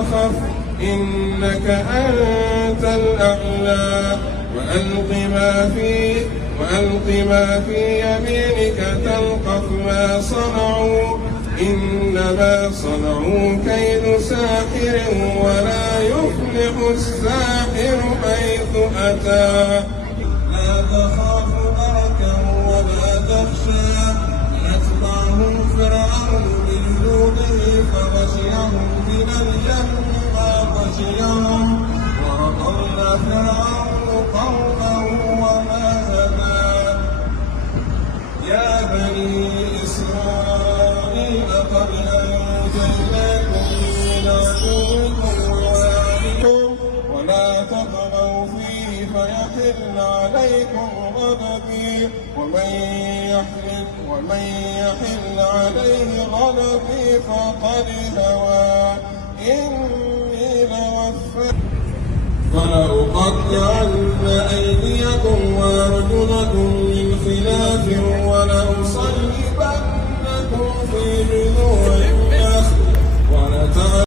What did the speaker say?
تخف إنك أنت الأعلى وألق ما في يمينك تلقف ما صنعوا إنما صنعوا كيد ساحر ولا يفلح الساحر حيث أتى لا تخاف دركا ولا تخشى فأتبعهم فرعون بجنوده فغشيهم من اليم ما غشيهم وأضل فرعون قومه وما هدى يا بني إسرائيل قد أنجيناكم من عدوكم ووعدكم ولا تطغوا فيه فيحل عليكم غضبي ومن يحل عليه غضبي فقد هوى إني لوفيت فلأقطعن أيديكم وأرجلكم